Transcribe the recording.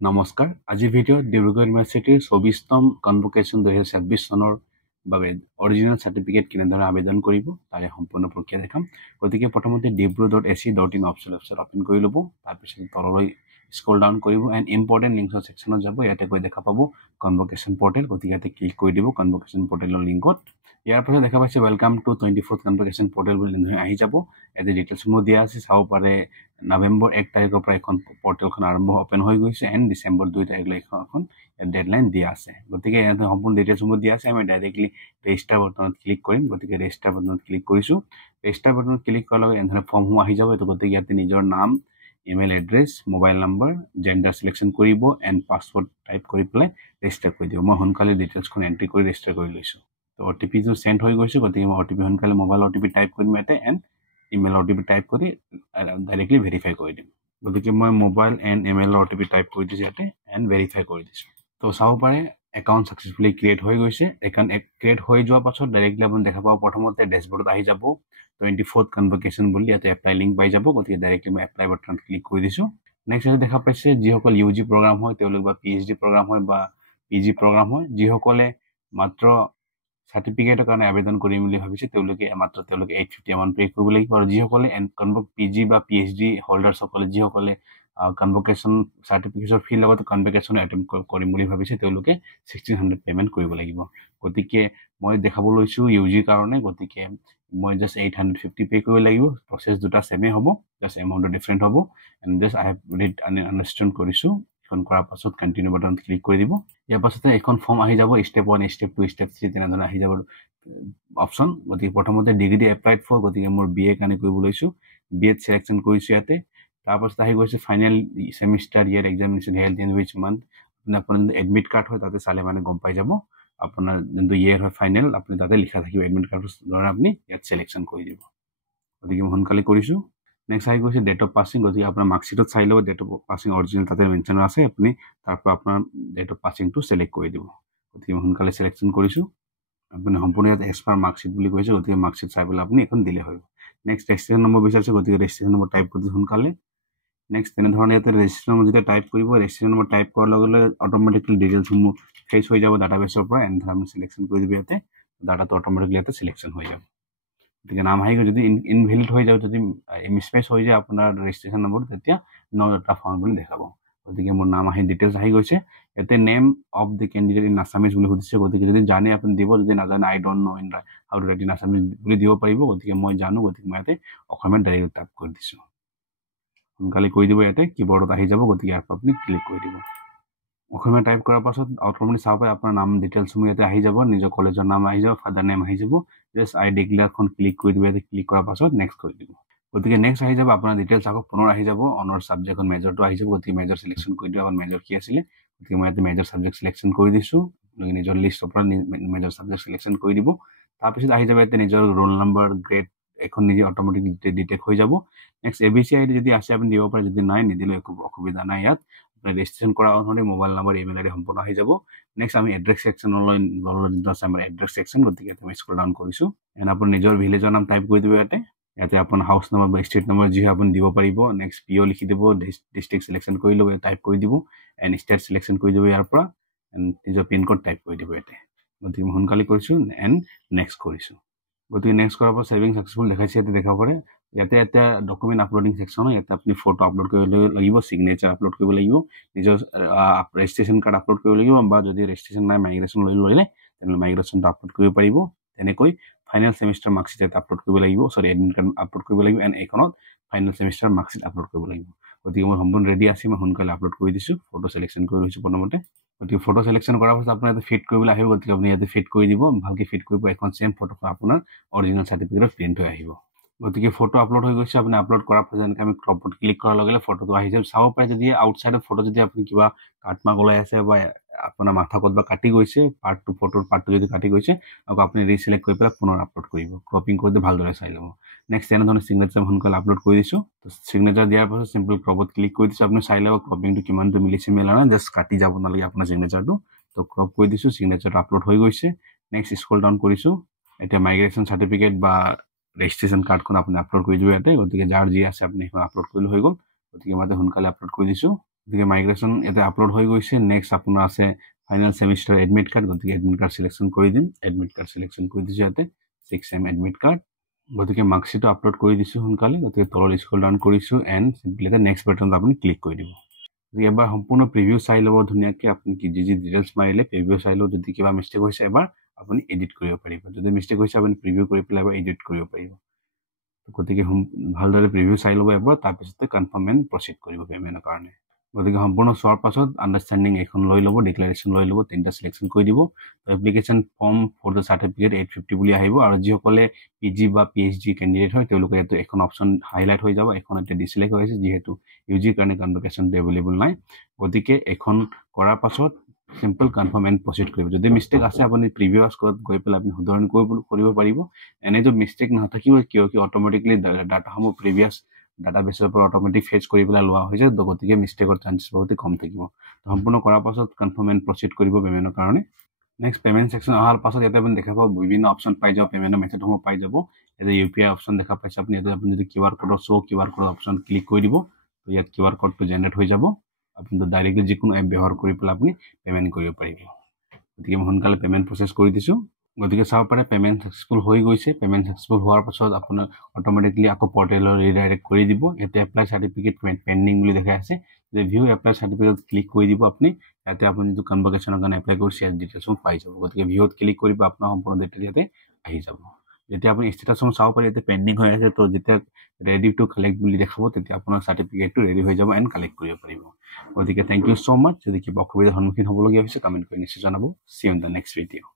নমস্কাৰ আজি ভিডিঅ'ত ডিব্ৰুগড় ইউনিভাৰ্চিটিৰ 24তম কনভোকেশ্যন 2026 চনৰ বাবে অৰিজিনেল সাৰ্টিফিকেট কেনেদৰে আবেদন কৰিব তাৰে সম্পূৰ্ণ প্ৰক্ৰিয়া দেখাম গতিকে প্ৰথমতে dibru.ac.in অপচন ওপেন কৰি ল'ব তাৰ পিছত তললৈ স্ক্ৰল ডাউন কৰিব এণ্ড ইম্পৰ্টেণ্ট লিংকছৰ সেকশনত যাব ইয়াতে গৈ দেখা পাব কনভোকেশ্যন পৰ্টেল গতিকে ইয়াতে ক্লিক কৰি দিব কনভোকেশ্যন পৰ্টেলৰ লিংকত ইয়াৰ পিছত দেখা পাইছে ওয়েলকাম টু 24th কনভোকেশ্যন পৰ্টেল বুলি আহি যাব ইয়াতে ডিটেইলছসমূহ দিয়া আছে চাব পাৰে নৱেম্বৰ 1 তাৰিখৰ পৰা এখন পৰ্টেলখন আৰম্ভ ওপেন হৈ গৈছে এণ্ড ডিসেম্বৰ 2 তাৰিখলৈ এখন ডেডলাইন দিয়া আছে গতিকে ইয়াতে সম্পূৰ্ণ ডিটেইলছসমূহ দিয়া আছে আমি ডাইৰেক্টলি ৰেজিষ্টাৰ বাটনত ক্লিক কৰিম গতিকে ৰেজিষ্টাৰ বাটনত ক্লিক কৰিছো ৰেজিষ্টাৰ বাটনত ক্লিক কৰাৰ লগে এনে ফৰ্মসমূহ আহি যাব এটো গতিকে ইয়াতে নিজৰ নাম email address mobile number gender selection কৰিব এণ্ড পাসওয়াৰ্ড টাইপ কৰি পেলাই ৰেজিষ্টাৰ কৰি দিও মই সোনকালে ডিটেইলছখন এন্ট্ৰি কৰি ৰেজিষ্টাৰ কৰি লৈছো তো ওটিপি টো সেন্ড হৈ গৈছে গতিকে মই ওটিপি সোনকালে মোবাইল ওটিপি টাইপ কৰিম ইয়াতে এণ্ড ইমেইল ওটিপি টাইপ কৰি ডাইৰেক্টলি ভেৰিফাই কৰি দিম গতিকে মই mobile and email OTP type কৰি দিছো ইয়াতে এণ্ড ভেৰিফাই কৰি দিছো তো চাব পাৰে একাউণ্ট সাকসেসফুলি ক্ৰিয়েট হৈ গৈছে একাউণ্ট ক্ৰিয়েট হৈ যোৱাৰ পাছত ডাইৰেক্টলি আপুনি দেখা পাব প্ৰথমতে ড্যাশবোৰ্ডত আহি যাব 24th কনভোকেশ্যন বুলি ইয়াতে এপ্লাই লিংক পাই যাব গতিকে ডাইৰেক্টলি মই এপ্লাই বাটনত ক্লিক কৰি দিছো নেক্সট দেখা পাইছে যিসকল ইউজি প্ৰগ্ৰাম হয় তেওঁলোক বা পিএইচডি প্ৰগ্ৰাম হয় বা পিজি প্ৰগ্ৰাম হয় যিসকলে মাত্ৰ সাৰ্টিফিকেটৰ কাৰণে আবেদন কৰিম বুলি ভাবিছে তেওঁলোকে মাত্ৰ 850 এমাউন্ট পে কৰিব লাগিব আৰু যিসকলে কনভোক পিজি বা পিএইচডি হোল্ডাৰছ সকলে যিসকলে কনভোকেশ্যন সাৰ্টিফিকেটৰ ফি লগত কনভোকেশ্যন এটেম্প কৰিম বুলি ভাবিছে তেওঁলোকে 1600 পেমেন্ট কৰিব লাগিব গতিকে মই দেখাব লৈছো ইউজি কাৰণে গতিকে মই জাস্ট 850 পে কৰিব লাগিব প্ৰসেস দুটা সেমে হ'ব জাস্ট এমাউন্ট ডিফাৰেন্ট হ'ব and just I have read understand কৰিছো এখন কৰাৰ পাছত কন্টিনিউ বাটনত ক্লিক কৰি দিব ইয়াৰ পাছতে এখন ফৰ্ম আহি যাব স্টেপ 1 স্টেপ 2 স্টেপ 3 তেনেধৰণে আহি যাব অপচন গতিকে প্ৰথমতে ডিগ্ৰী এপ্লাইড ফৰ গতিকে মোৰ বিএ কাৰণে কৰিব লৈছো বিএ সিলেকশন কৰিছো ইয়াতে তাৰ পাছত আহি গৈছে final semester year examination held in which month আপোনাৰ এডমিট কাৰ্ড হয় তাতে চালে মানে গম পাই যাব আপোনাৰ যোনটো ইয়াৰ হয় ফাইনেল আপুনি তাতে লিখা থাকিব এডমিট কাৰ্ডৰ দ্বাৰা আপুনি ইয়াত সিলেকশন কৰি দিব গতিকে মই সোনকালে কৰিছো নেক্সট আহি গৈছে ডেট অফ পাসিং গতিকে আপোনাৰ মাৰ্কশিটত চাই ল'ব ডেট অফ পাসিং অৰিজিনেল তাতে মেনশন আছে আপুনি তাৰ পৰা আপোনাৰ ডেট অফ পাসিংটো সিলেক্ট কৰি দিব গতিকে মই সোনকালে সিলেকশন কৰিছো আপুনি সম্পূৰ্ণ ইয়াত এক্সপাৰ মাৰ্কশিট বুলি কৈছে গতিকে মাৰ্কশিট চাই পেলাই আপুনি এখন দিলে হয় নেক্সট ৰেজিষ্ট্ৰেশ্যন নম্বৰ বিচাৰিছে গতিকে ৰেজিষ্ট্ৰেশ্যন নম্বৰ টাইপ কৰি সোনকালে নেক্সট তেনেধৰণে ইয়াতে ৰেজিষ্ট্ৰেশ্যন নম্বৰ যেতিয়া টাইপ কৰিব ৰেজিষ্ট্ৰেশ্যন নম্বৰ টাইপ কৰাৰ লগে লগে অটোমেটিকলি ডিটেইলছসমূহ ফেচ হৈ যাব ডাটাবেছৰ পৰা এণ্ড আপুনি সিলেকশন কৰি দিব ইয়াতে ডাটাটো অটোমেটিকলি ইয়াতে সিলেকশন হৈ যাব গতিকে নাম আহি যদি ইনভ্যালিড হৈ যায় যদি মিসমেচ হৈ যায় আপোনাৰ ৰেজিষ্ট্ৰেশ্যন নম্বৰ তেতিয়া নো ডাটা ফাউণ্ড বুলি দেখাব গতিকে মোৰ নাম আহি ডিটেইলছ আহি গৈছে ইয়াতে name of the candidate in Assamese বুলি সুধিছে গতিকে যদি জানে আপুনি দিব যদি নাজানে I don't know in how to write in Assamese বুলি দিব পাৰিব গতিকে মই জানো গতিকে মই ইয়াতে অসমীয়াত ডাইৰেক্ট টাইপ কৰি দিছো সোনকালে কৰি দিব ইয়াতে কিবৰ্ডত আহি যাব গতিকে ইয়াৰ পৰা আপুনি ক্লিক কৰি দিব অসমীয়া টাইপ কৰাৰ পাছত অটোমেটিক চাব পাৰে আপোনাৰ নাম ডিটেইলছসমূহ ইয়াতে আহি যাব নিজৰ কলেজৰ নাম আহি যাব ফাদাৰ নেম আহি যাব জাস্ট আই ডিক্লেয়াৰখন ক্লিক কৰি দিব ইয়াতে ক্লিক কৰাৰ পাছত নেক্সট কৰি দিব গতিকে নেক্সট আহি যাব আপোনাৰ ডিটেইলছ আকৌ পুনৰ আহি যাব অনাৰ সাবজেক্টখন মেজৰটো আহি যাব গতিকে মেজৰ সিলেকশন কৰি দিব আপোনাৰ মেজৰ কি আছিল গতিকে মই ইয়াতে মেজৰ সাবজেক্ট সিলেকশন কৰি দিছো নিজৰ লিষ্টৰ পৰা মেজৰ সাবজেক্ট সিলেকশন কৰি দিব তাৰ পিছত আহি যাব ইয়াতে নিজৰ ৰোল নম্বৰ গ্ৰেড এখন নিজে অটোমেটিক ডিটেক্ট হৈ যাব নেক্সট এবিসি আইডি যদি আছে আপুনি দিব পাৰে যদি নাই নিদিলে একো অসুবিধা নাই ইয়াত আপোনাৰ ৰেজিষ্ট্ৰেশ্যন কৰা অনুসৰি মোবাইল নম্বৰ ইমেইল আইডি সম্পূৰ্ণ আহি যাব নেক্সট আমি এড্ৰেছ সেকশনলৈ যোনটো আছে আমাৰ এড্ৰেছ সেকশন গতিকে আমি স্ক্ৰল ডাউন কৰিছো এণ্ড আপুনি নিজৰ ভিলেজৰ নাম টাইপ কৰি দিব ইয়াতে আপোনাৰ হাউস নম্বৰ বা ষ্ট্ৰীট নম্বৰ যি আপুনি দিব পাৰিব নেক্সট পিও লিখি দিব ডিস্ট্ৰিক্ট সিলেকশন কৰি ল'ব টাইপ কৰি দিব এণ্ড ষ্টেট সিলেকশন কৰি দিব ইয়াৰ পৰা এণ্ড নিজৰ পিন কোড টাইপ কৰি দিব ইয়াতে গতিকে মই সোনকালে কৰিছো এণ্ড নেক্সট কৰিছো গতিকে নেক্সট কৰাৰ পৰা সেভিং সাকসেসফুল দেখাইছে ইয়াতে দেখাব পাৰে ইয়াতে এটা ডকুমেন্ট আপলোডিং সেকশন হয় ইয়াতে আপুনি ফটো আপলোড কৰিব লাগিব সিগনেচাৰ আপলোড কৰিব লাগিব নিজৰ ৰেজিষ্ট্ৰেশ্যন কাৰ্ড আপলোড কৰিব লাগিব বা যদি ৰেজিষ্ট্ৰেশ্যন নাই মাইগ্ৰেশ্যন লইলে তেনে মাইগ্ৰেশ্যনটো আপলোড কৰিব পাৰিব তেনেকৈ ফাইনেল সেমিষ্টাৰ মাৰ্কশিট আপলোড কৰিব লাগিব সৰি এডমিট কাৰ্ড আপলোড কৰিব লাগিব এণ্ড এইখনত ফাইনেল সেমিষ্টাৰ মাৰ্কশিট আপলোড কৰিব লাগিব গতিকে মই সম্পূৰ্ণ ৰেডি আছে মই সোনকালে আপলোড কৰি দিছো ফটো সিলেকশন কৰি লৈছো প্ৰথমতে গতিকে ফটো সিলেকশন কৰাৰ পাছত আপোনাৰ ইয়াতে ফিট কৰিবলৈ আহিব গতিকে আপুনি ইয়াতে ফিট কৰি দিব ভালকৈ ফিট কৰিব এখন সেম ফটো আপোনাৰ অৰিজিনেল সাৰ্টিফিকেটৰ প্ৰিন্ট হৈ আহিব গতিকে ফটো আপলোড হৈ গৈছে আপুনি আপলোড কৰাৰ পাছত যেনেকৈ আমি ক্ৰপত ক্লিক কৰাৰ লগে লগে ফটোটো আহি যাব চাব পাৰে যদি আউটসাইডৰ ফটো যদি আপুনি কিবা কাটমাৰ্ক ওলাই আছে বা আপোনাৰ মাথা ক'ৰবাত কাটি গৈছে পাৰ্ট টু ফটোৰ পাৰ্টটো যদি কাটি গৈছে আকৌ আপুনি ৰিচিলেক্ট কৰি পেলাই পুনৰ আপলোড কৰিব ক্ৰপিং কৰি ভালদৰে চাই ল'ব নেক্সট তেনেধৰণে সিগনেচাৰ সোনকালে আপলোড কৰি দিছো সিগনেচাৰ দিয়াৰ পাছত চিম্পল ক্ৰপত ক্লিক কৰি দিছো আপুনি চাই ল'ব ক্ৰপিংটো কিমানটো মিলিছে মিলা নাই জাষ্ট কাটি যাব নালাগে আপোনাৰ সিগনেচাৰটো তো ক্ৰপ কৰি দিছো সিগনেচাৰটো আপলোড হৈ গৈছে নেক্সট স্ক্ৰল ডাউন কৰিছো এতিয়া মাইগ্ৰেশ্যন সাৰ্টিফিকেট বা ৰেজিষ্ট্ৰেশ্যন কাৰ্ডখন আপুনি আপলোড কৰি দিব ইয়াতে গতিকে যাৰ যি আছে আপুনি এখন আপলোড কৰিলে হৈ গ'ল গতিকে মই সোনকালে আপলোড কৰি দিছো গতিকে মাইগ্ৰেশ্যন ইয়াতে আপলোড হৈ গৈছে নেক্সট আপোনাৰ আছে ফাইনেল সেমিষ্টাৰ এডমিট কাৰ্ড গতিকে এডমিট কাৰ্ড সিলেকশ্যন কৰি দিম এডমিট কাৰ্ড সিলেকশ্যন কৰি দিছো ইয়াতে 6M এডমিট কাৰ্ড গতিকে মাৰ্কশিট আপলোড কৰি দিছো সোনকালে গতিকে তলত স্ক্ৰল ডাউন কৰিছো এণ্ড সিম্পলি এটা নেক্সট বাটনত আপুনি ক্লিক কৰি দিব গতিকে এবাৰ সম্পূৰ্ণ প্ৰিভিউ চাই ল'ব ধুনীয়াকৈ আপুনি কি যি ডিটেইলছ মাৰিলে প্ৰিভিউ চাই ল'ব যদি কিবা মিষ্টেক হৈছে এবাৰ আপুনি এডিট কৰিব পাৰিব যদি মিষ্টেক হৈছে আপুনি প্ৰিভিউ কৰি পেলাই এবাৰ এডিট কৰিব পাৰিব গতিকে ভালদৰে প্ৰিভিউ চাই ল'ব এবাৰ তাৰপিছতে কনফাৰ্ম এণ্ড প্ৰচিড কৰিব পেমেণ্টৰ কাৰণে গতিকে সম্পূৰ্ণ চোৱাৰ পাছত আণ্ডাৰষ্টেণ্ডিং এখন লৈ ল'ব ডিক্লাৰেশ্যন লৈ ল'ব তিনিটা সিলেকশ্যন কৰি দিব application form for the certificate 850 বুলি আহিব আৰু যিসকলে PG বা PhD কেণ্ডিডেট হয় তেওঁলোকে ইয়াতে এখন অপশ্যন হাইলাইট হৈ যাব এখন এতিয়া ডিছলেক্ট হৈ আছে যিহেতু UG কাৰণে কনভকেশ্যন এভেইলেবল নাই গতিকে এখন কৰাৰ পাছত সিম্পল কনফাৰ্ম এণ্ড প্ৰচিড কৰিব যদি মিষ্টেক আছে আপুনি প্ৰিভিয়াছ কোড গৈ পেলাই আপুনি শুধৰণি কৰিব পাৰিব এনেটো মিষ্টেক নাথাকিব কিয় কি অটোমেটিকলি ডাটাসমূহ প্ৰিভিয়াছ ডাটাবেছৰ পৰা অটোমেটিক ফেচ কৰি পেলাই লোৱা হৈছে গতিকে মিষ্টেকৰ চান্সেছ বহুত কম থাকিব সম্পূৰ্ণ কৰাৰ পাছত কনফাৰ্ম এণ্ড প্ৰচিড কৰিব পেমেণ্টৰ কাৰণে নেক্সট পেমেণ্ট সেকশ্যন অহাৰ পাছত ইয়াতে আপুনি দেখা পাব বিভিন্ন অপশ্যন পাই যাব পেমেণ্টৰ মেথডসমূহ পাই যাব ইয়াতে UPI অপশ্যন দেখা পাইছে আপুনি ইয়াতে আপুনি যদি QR কোডৰ QR code option click কৰি দিব তো ইয়াত QR কোডটো জেনেৰেট হৈ যাব আপুনি ডাইৰেক্টলি যিকোনো এপ ব্যৱহাৰ কৰি পেলাই আপুনি পেমেণ্ট কৰিব পাৰিব গতিকে মই সোনকালে পেমেণ্ট প্ৰচেছ কৰি দিছোঁ গতিকে চাব পাৰে পেমেণ্ট সাকসেসফুল হৈ গৈছে পেমেণ্ট সাকসেসফুল হোৱাৰ পাছত আপোনাৰ অটোমেটিকলি আকৌ পৰ্টেলৰ ৰিডাইৰেক্ট কৰি দিব ইয়াতে এপ্লাই চাৰ্টিফিকেট পেণ্ডিং বুলি দেখাই আছে যে ভিউ এপ্লাই চাৰ্টিফিকেট ক্লিক কৰি দিব আপুনি ইয়াতে আপুনি যিটো কনভকেশ্যনৰ কাৰণে এপ্লাই কৰিছে ইয়াত ডিটেইলছসমূহ পাই যাব গতিকে ভিউত ক্লিক কৰিব আপোনাৰ সম্পূৰ্ণ ডিটেইল ইয়াতে আহি যাব যেতিয়া আপুনি ষ্টেটাছসমূহ চাব পাৰে ইয়াতে পেণ্ডিং হৈ আছে তো যেতিয়া ৰেডি টু কালেক্ট বুলি দেখাব তেতিয়া আপোনাৰ চাৰ্টিফিকেটটো ৰেডি হৈ যাব এণ্ড কালেক্ট কৰিব পাৰিব গতিকে থেংক ইউ ছ' মাছ যদি কিবা অসুবিধাৰ সন্মুখীন হ'বলগীয়া হৈছে কমেণ্ট কৰি নিশ্চয় জনাব see you in the next video'